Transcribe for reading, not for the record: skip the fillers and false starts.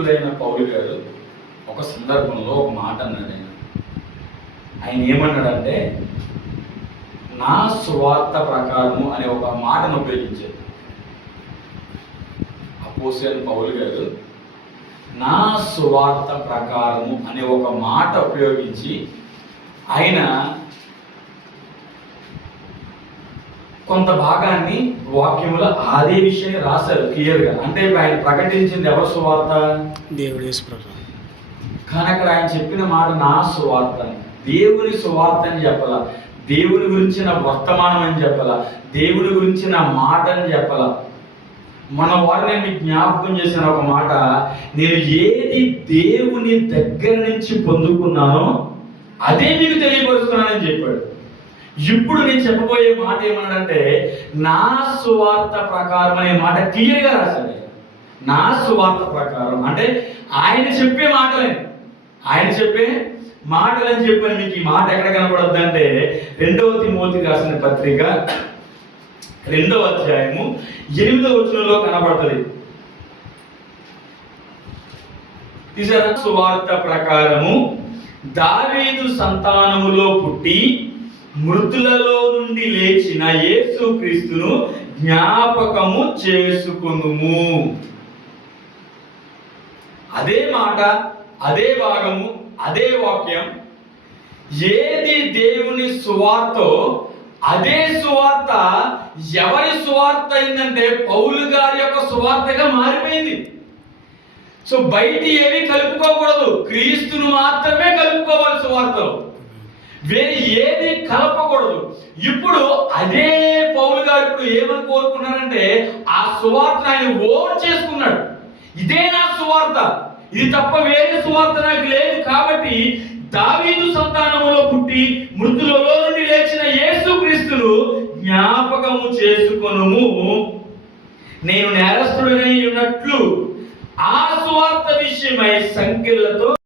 అపోస్తులుడైన పౌలు గారు ఒక సందర్భంలో ఒక మాట అన్నాడు. ఆయన ఏమన్నాడంటే, నా సువార్త ప్రకారము అనే ఒక మాటను ఉపయోగించారు. అపోస్తలుడైన పౌలు గారు నా సువార్త ప్రకారము అనే ఒక మాట ఉపయోగించి ఆయన కొంత భాగాన్ని వాక్యములో అదే విషయాన్ని రాశారు క్లియర్గా. అంటే ఆయన ప్రకటించింది ఎవరి సువార్త? దేవుడి యేసు ప్రభు. కానీ అక్కడ ఆయన చెప్పిన మాట నా సువార్త, దేవుని సువార్త అని చెప్పాల, దేవుని గురించిన వర్తమానం అని చెప్పాల, దేవుని గురించిన మాట అని చెప్పాల. మన వారిని మీకు జ్ఞాపకం చేసిన ఒక మాట, నేను ఏది దేవుని దగ్గర నుంచి పొందుకున్నానో అదే మీకు తెలియపరుస్తున్నానని చెప్పాడు. ఇప్పుడు నేను చెప్పబోయే మాట ఏమన్నాడంటే, నా సువార్త ప్రకారం అనే మాట క్లియర్గా రాశాడు. నా సువార్త ప్రకారం అంటే ఆయన చెప్పే మాటలే, ఆయన చెప్పే మాటలని చెప్పని మీకు ఈ మాట ఎక్కడ కనపడద్దు అంటే 2 తిమోతికి రాసిన పత్రిక 2వ అధ్యాయము 8వ వచనంలో కనపడుతుంది. తీసారా? సువార్త ప్రకారము దావీదు సంతానములో పుట్టి మృతులలో నుండి లేచిన యేసుక్రీస్తును జ్ఞాపకము చేసుకొనుము. అదే మాట, అదే భాగము, అదే వాక్యం. ఏది దేవుని సువార్తో అదే సువార్త ఎవరి సువార్త అయిందంటే పౌలు గారి యొక్క సువార్తగా మారిపోయింది. సో బయట ఏవి కలుపుకోకూడదు, క్రీస్తును మాత్రమే కలుపుకోవాలి సువార్తలో, వేరే ఏది కలపకూడదు. ఇప్పుడు అదే పౌలు గారు ఇప్పుడు ఏమని కోరుకున్నారంటే ఆ సువార్త ఆయన ఓన్ చేసుకున్నాడు. ఇదే నా సువార్త, ఇది తప్ప వేరే సువార్త నాకు లేదు. కాబట్టి దావీదు సంతానములో పుట్టి మృతులలో నుండి లేచిన యేసుక్రీస్తును జ్ఞాపకము చేసుకొనుము. నేను నేరస్తుడనై ఉన్నట్లు ఆ సువార్త విషయమై సంకెళ్లతో